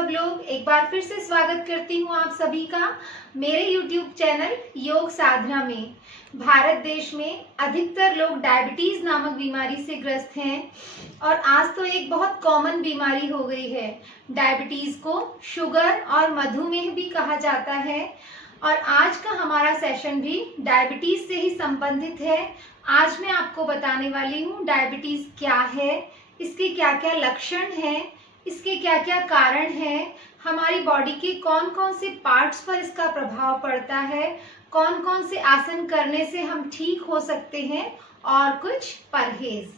सब लोग। एक बार फिर से स्वागत करती हूँ आप सभी का मेरे YouTube चैनल योग साधना में। भारत देश में अधिकतर लोग डायबिटीज नामक बीमारी से ग्रस्त हैं और आज तो एक बहुत कॉमन बीमारी हो गई है। डायबिटीज को शुगर और मधुमेह भी कहा जाता है और आज का हमारा सेशन भी डायबिटीज से ही संबंधित है। आज मैं आपको बताने वाली हूँ डायबिटीज क्या है, इसके क्या क्या लक्षण हैं, इसके क्या क्या कारण हैं, हमारी बॉडी के कौन कौन से पार्ट्स पर इसका प्रभाव पड़ता है, कौन कौन से आसन करने से हम ठीक हो सकते हैं और कुछ परहेज।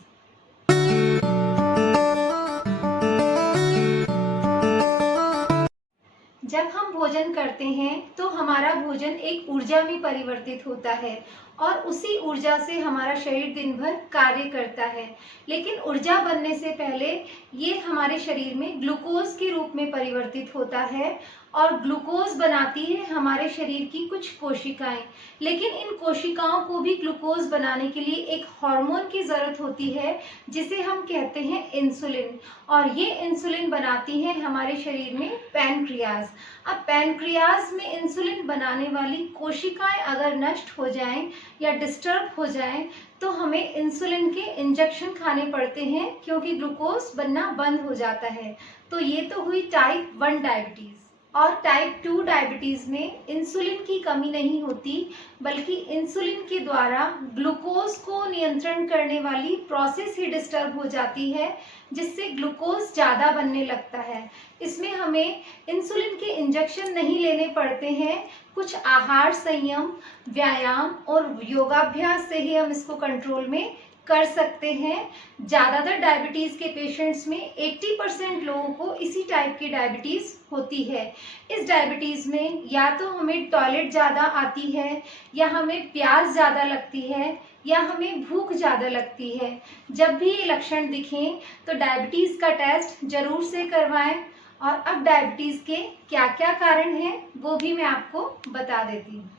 जब हम भोजन करते हैं तो हमारा भोजन एक ऊर्जा में परिवर्तित होता है और उसी ऊर्जा से हमारा शरीर दिन भर कार्य करता है। लेकिन ऊर्जा बनने से पहले ये हमारे शरीर में ग्लूकोज के रूप में परिवर्तित होता है और ग्लूकोज बनाती है हमारे शरीर की कुछ कोशिकाएं। लेकिन इन कोशिकाओं को भी ग्लूकोज बनाने के लिए एक हार्मोन की जरूरत होती है जिसे हम कहते हैं इंसुलिन, और ये इंसुलिन बनाती है हमारे शरीर में पैनक्रियाज। अब पैनक्रियाज में इंसुलिन बनाने वाली कोशिकाएं अगर नष्ट हो जाएं या डिस्टर्ब हो जाएं तो हमें इंसुलिन के इंजेक्शन खाने पड़ते हैं क्योंकि ग्लूकोज बनना बंद हो जाता है। तो ये तो हुई टाइप 1 डायबिटीज। और टाइप 2 डायबिटीज में इंसुलिन की कमी नहीं होती बल्कि इंसुलिन के द्वारा ग्लूकोज को नियंत्रण करने वाली प्रोसेस ही डिस्टर्ब हो जाती है जिससे ग्लूकोज ज़्यादा बनने लगता है। इसमें हमें इंसुलिन के इंजेक्शन नहीं लेने पड़ते हैं, कुछ आहार संयम, व्यायाम और योगाभ्यास से ही हम इसको कंट्रोल में कर सकते हैं। ज़्यादातर डायबिटीज़ के पेशेंट्स में 80% लोगों को इसी टाइप की डायबिटीज़ होती है। इस डायबिटीज़ में या तो हमें टॉयलेट ज़्यादा आती है, या हमें प्यास ज़्यादा लगती है, या हमें भूख ज़्यादा लगती है। जब भी ये लक्षण दिखें तो डायबिटीज़ का टेस्ट जरूर से करवाएं। और अब डायबिटीज़ के क्या क्या कारण हैं वो भी मैं आपको बता देती हूँ।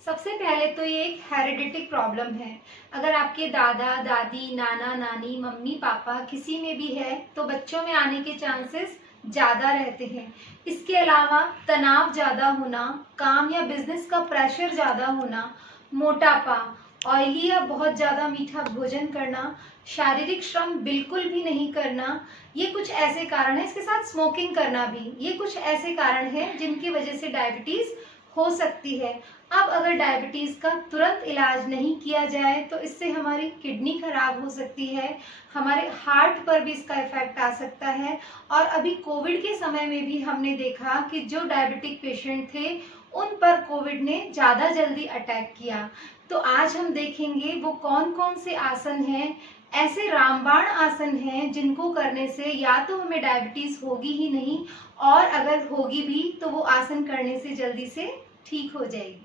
सबसे पहले तो ये एक हेरिडिटिक प्रॉब्लम है। अगर आपके दादा दादी, नाना नानी, मम्मी पापा किसी में भी है तो बच्चों में आने के चांसेस ज़्यादा रहते हैं। इसके अलावा तनाव ज़्यादा होना, काम या बिजनेस का प्रेशर ज़्यादा होना, मोटापा, ऑयली या बहुत ज़्यादा मीठा भोजन करना, शारीरिक श्रम बिल्कुल भी नहीं करना, ये कुछ ऐसे कारण हैं। इसके साथ स्मोकिंग करना भी, ये कुछ ऐसे कारण हैं जिनकी वजह से डायबिटीज़ हो सकती है। अब अगर डायबिटीज का तुरंत इलाज नहीं किया जाए तो इससे हमारी किडनी खराब हो सकती है, हमारे हार्ट पर भी इसका इफेक्ट आ सकता है। और अभी कोविड के समय में भी हमने देखा कि जो डायबिटिक पेशेंट थे उन पर कोविड ने ज़्यादा जल्दी अटैक किया। तो आज हम देखेंगे वो कौन कौन से आसन हैं, ऐसे रामबाण आसन हैं जिनको करने से या तो हमें डायबिटीज होगी ही नहीं, और अगर होगी भी तो वो आसन करने से जल्दी से ठीक हो जाएगी।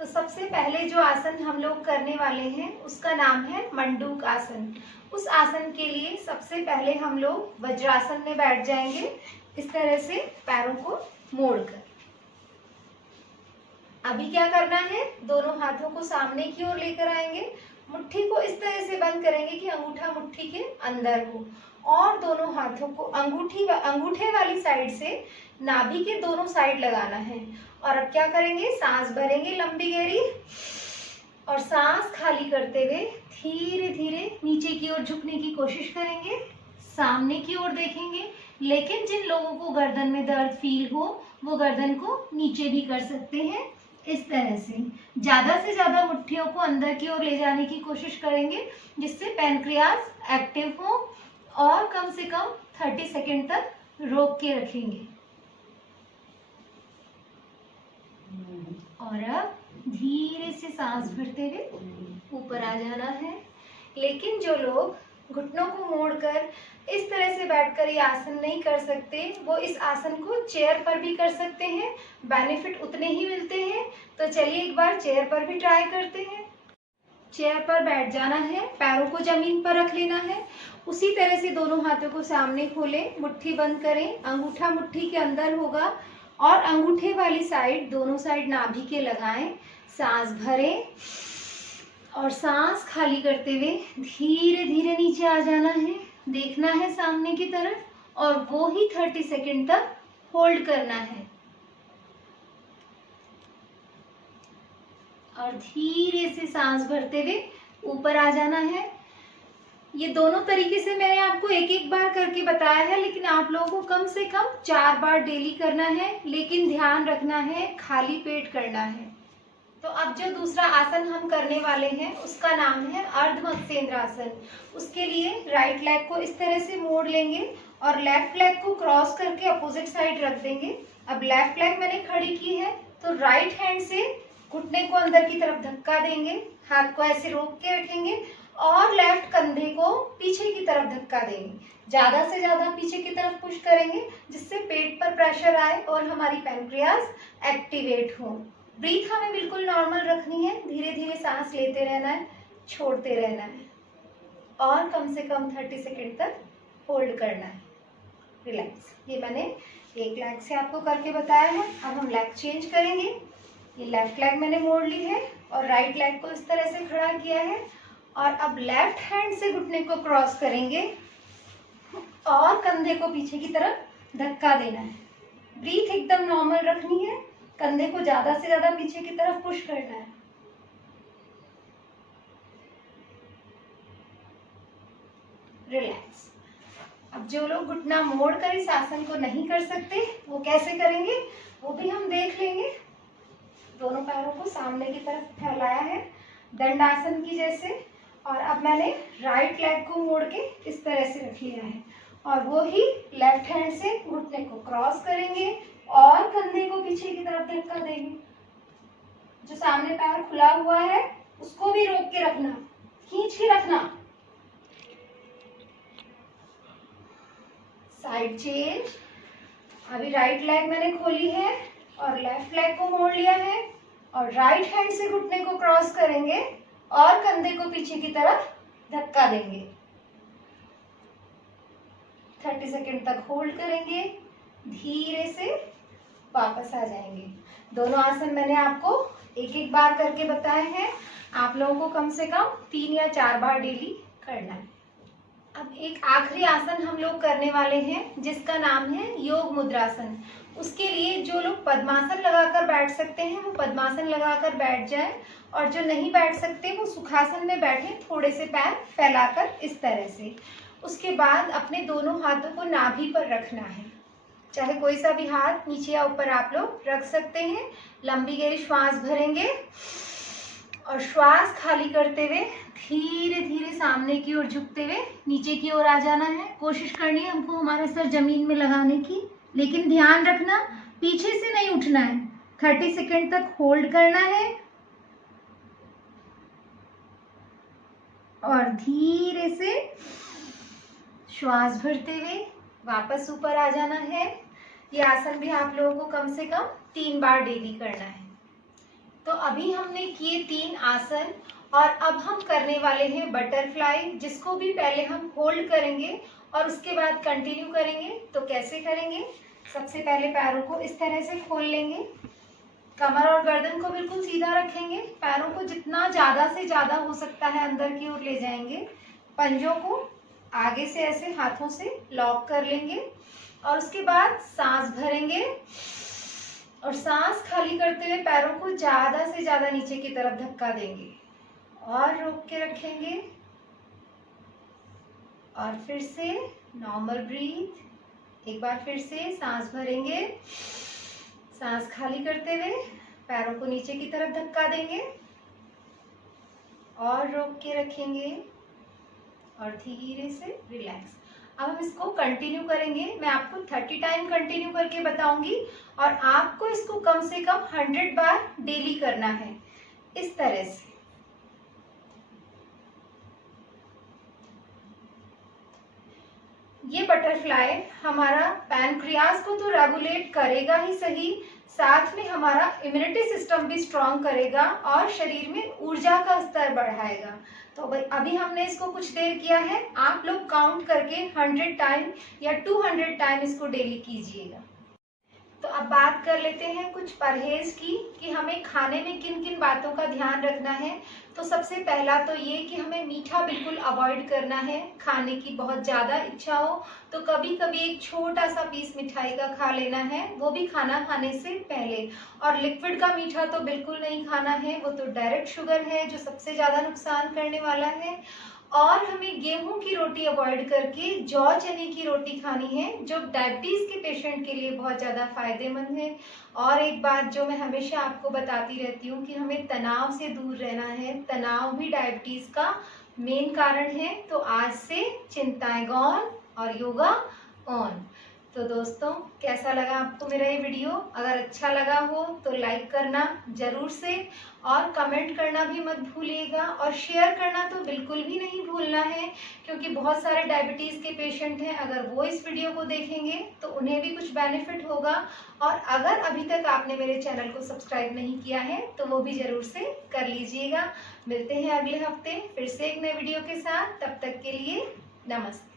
तो सबसे पहले जो आसन हम लोग करने वाले हैं उसका नाम है मंडूक आसन। उस आसन के लिए सबसे पहले हम लोग वज्रासन में बैठ जाएंगे, इस तरह से पैरों को मोड़कर। अभी क्या करना है, दोनों हाथों को सामने की ओर लेकर आएंगे, मुट्ठी को इस तरह से बंद करेंगे कि अंगूठा मुट्ठी के अंदर हो, और दोनों हाथों को अंगूठे वाली साइड से नाभि के दोनों साइड लगाना है। और अब क्या करेंगे, सांस भरेंगे लंबी गहरी, और सांस खाली करते हुए धीरे धीरे नीचे की ओर झुकने की कोशिश करेंगे, सामने की ओर देखेंगे। लेकिन जिन लोगों को गर्दन में दर्द फील हो वो गर्दन को नीचे भी कर सकते हैं। इस तरह से ज़्यादा मुट्ठियों को अंदर की ओर ले जाने की कोशिश करेंगे जिससे पैनक्रियाज एक्टिव हो, और कम से कम 30 सेकेंड तक रोक के रखेंगे। और अब धीरे से सांस भरते हुए ऊपर आ जाना है। लेकिन जो लोग घुटनों को मोड़कर इस तरह से बैठकर ये आसन नहीं कर सकते वो इस आसन को चेयर पर भी कर सकते हैं, बेनिफिट उतने ही मिलते हैं। तो चलिए एक बार चेयर पर भी ट्राई करते हैं। चेयर पर बैठ जाना है, पैरों को जमीन पर रख लेना है, उसी तरह से दोनों हाथों को सामने खोलें, मुट्ठी बंद करें, अंगूठा मुट्ठी के अंदर होगा और अंगूठे वाली साइड दोनों साइड नाभि के लगाएं, सांस भरें और सांस खाली करते हुए धीरे धीरे नीचे आ जाना है, देखना है सामने की तरफ और वो ही 30 सेकंड तक होल्ड करना है। और धीरे से सांस भरते हुए ऊपर आ जाना है। ये दोनों तरीके से मैंने आपको एक एक बार करके बताया है, लेकिन आप लोगों को कम से कम 4 बार डेली करना है, लेकिन ध्यान रखना है खाली पेट करना है। तो अब जो दूसरा आसन हम करने वाले हैं उसका नाम है अर्ध मत्स्येंद्र आसन। उसके लिए राइट लेग को इस तरह से मोड़ लेंगे और लेफ्ट लेग को क्रॉस करके अपोजिट साइड रख देंगे। अब लेफ्ट लेग मैंने खड़ी की है तो राइट हैंड से घुटने को अंदर की तरफ धक्का देंगे, हाथ को ऐसे रोक के रखेंगे और लेफ्ट कंधे को पीछे की तरफ धक्का देंगे। ज्यादा से ज्यादा पीछे की तरफ पुश करेंगे जिससे पेट पर प्रेशर आए और हमारी पैनक्रियाज एक्टिवेट हो। ब्रीथ हमें बिल्कुल नॉर्मल रखनी है, धीरे धीरे सांस लेते रहना है, छोड़ते रहना है और कम से कम 30 सेकंड तक होल्ड करना है। रिलैक्स। ये मैंने एक लेग से आपको करके बताया है। अब हम लेग चेंज करेंगे। ये लेफ्ट लेग मैंने मोड़ ली है और राइट लेग को इस तरह से खड़ा किया है और अब लेफ्ट हैंड से घुटने को क्रॉस करेंगे और कंधे को पीछे की तरफ धक्का देना है। ब्रीथ एकदम नॉर्मल रखनी है, कंधे को ज्यादा से ज्यादा पीछे की तरफ पुश करना है। रिलैक्स। अब जो लोग घुटना मोड़ कर इस आसन को नहीं कर सकते वो कैसे करेंगे वो भी हम देख लेंगे। दोनों पैरों को सामने की तरफ फैलाया है दंडासन की जैसे, और अब मैंने राइट लेग को मोड़ के इस तरह से रख लिया है और वो ही लेफ्ट हैंड से घुटने को क्रॉस करेंगे और कंधे को पीछे की तरफ धक्का देंगे। जो सामने पैर खुला हुआ है उसको भी रोक के रखना, खींच के रखना। Side change. अभी राइट लेग मैंने खोली है और लेफ्ट लेग को मोड़ लिया है और राइट हैंड से घुटने को क्रॉस करेंगे और कंधे को पीछे की तरफ धक्का देंगे। 30 सेकंड तक होल्ड करेंगे, धीरे से वापस आ जाएंगे। दोनों आसन मैंने आपको एक एक बार करके बताए हैं। आप लोगों को कम से कम 3 या 4 बार डेली करना है। अब एक आखिरी आसन हम लोग करने वाले हैं जिसका नाम है योग मुद्रासन। उसके लिए जो लोग पद्मासन लगाकर बैठ सकते हैं वो पद्मासन लगाकर बैठ जाएं और जो नहीं बैठ सकते वो सुखासन में बैठे, थोड़े से पैर फैलाकर इस तरह से। उसके बाद अपने दोनों हाथों को नाभि पर रखना है, चाहे कोई सा भी हाथ नीचे या ऊपर आप लोग रख सकते हैं। लंबी गहरी श्वास भरेंगे और श्वास खाली करते हुए धीरे धीरे सामने की ओर झुकते हुए नीचे की ओर आ जाना है। कोशिश करनी है हमको हमारा सर जमीन में लगाने की, लेकिन ध्यान रखना पीछे से नहीं उठना है। 30 सेकंड तक होल्ड करना है और धीरे से श्वास भरते हुए वापस ऊपर आ जाना है। ये आसन भी आप लोगों को कम से कम 3 बार डेली करना है। तो अभी हमने किए 3 आसन और अब हम करने वाले हैं बटरफ्लाई, जिसको भी पहले हम होल्ड करेंगे और उसके बाद कंटिन्यू करेंगे। तो कैसे करेंगे? सबसे पहले पैरों को इस तरह से खोल लेंगे, कमर और गर्दन को बिल्कुल सीधा रखेंगे, पैरों को जितना ज़्यादा से ज़्यादा हो सकता है अंदर की ओर ले जाएंगे, पंजों को आगे से ऐसे हाथों से लॉक कर लेंगे और उसके बाद सांस भरेंगे और सांस खाली करते हुए पैरों को ज़्यादा से ज़्यादा नीचे की तरफ धक्का देंगे और रोक के रखेंगे और फिर से नॉर्मल ब्रीथ। एक बार फिर से सांस भरेंगे, सांस खाली करते हुए पैरों को नीचे की तरफ धक्का देंगे और रोक के रखेंगे और धीरे से रिलैक्स। अब हम इसको कंटिन्यू करेंगे। मैं आपको 30 टाइम कंटिन्यू करके बताऊंगी और आपको इसको कम से कम 100 बार डेली करना है इस तरह से। ये बटरफ्लाई हमारा पैनक्रियाज को तो रेगुलेट करेगा ही सही, साथ में हमारा इम्यूनिटी सिस्टम भी स्ट्रॉन्ग करेगा और शरीर में ऊर्जा का स्तर बढ़ाएगा। तो अभी हमने इसको कुछ देर किया है, आप लोग काउंट करके 100 टाइम या 200 टाइम इसको डेली कीजिएगा। तो अब बात कर लेते हैं कुछ परहेज की कि हमें खाने में किन किन बातों का ध्यान रखना है। तो सबसे पहला तो ये कि हमें मीठा बिल्कुल अवॉइड करना है। खाने की बहुत ज़्यादा इच्छा हो तो कभी कभी एक छोटा सा पीस मिठाई का खा लेना है, वो भी खाना खाने से पहले। और लिक्विड का मीठा तो बिल्कुल नहीं खाना है, वो तो डायरेक्ट शुगर है जो सबसे ज़्यादा नुकसान करने वाला है। और हमें गेहूं की रोटी अवॉइड करके जौ चने की रोटी खानी है, जो डायबिटीज के पेशेंट के लिए बहुत ज़्यादा फायदेमंद है। और एक बात जो मैं हमेशा आपको बताती रहती हूँ कि हमें तनाव से दूर रहना है। तनाव भी डायबिटीज का मेन कारण है। तो आज से चिंताएं गॉन और योगा ऑन। तो दोस्तों, कैसा लगा आपको मेरा ये वीडियो? अगर अच्छा लगा हो तो लाइक करना जरूर से, और कमेंट करना भी मत भूलिएगा, और शेयर करना तो बिल्कुल भी नहीं भूलना है, क्योंकि बहुत सारे डायबिटीज़ के पेशेंट हैं। अगर वो इस वीडियो को देखेंगे तो उन्हें भी कुछ बेनिफिट होगा। और अगर अभी तक आपने मेरे चैनल को सब्सक्राइब नहीं किया है तो वो भी ज़रूर से कर लीजिएगा। मिलते हैं अगले हफ्ते फिर से एक नए वीडियो के साथ। तब तक के लिए नमस्ते।